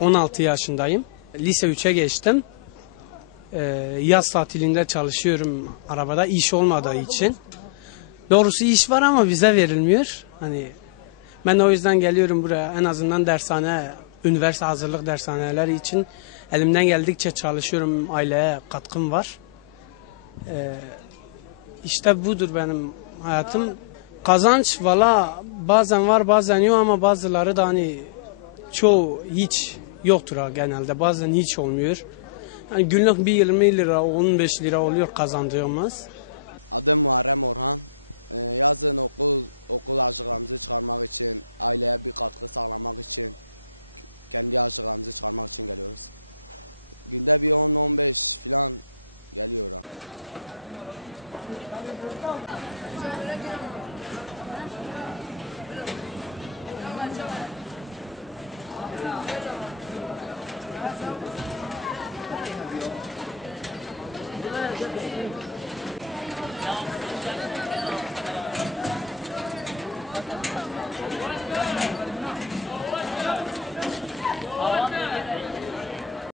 ...16 yaşındayım. Lise 3'e geçtim. Yaz tatilinde çalışıyorum arabada, iş olmadığı için. Doğrusu iş var ama bize verilmiyor. Ben o yüzden geliyorum buraya, en azından dershane, üniversite hazırlık dershaneleri için elimden geldikçe çalışıyorum, aileye katkım var. İşte budur benim hayatım. Kazanç valla bazen var bazen yok ama bazıları da çoğu hiç yoktur genelde, bazen hiç olmuyor. Günlük bir 20 lira 15 lira oluyor kazandığımız.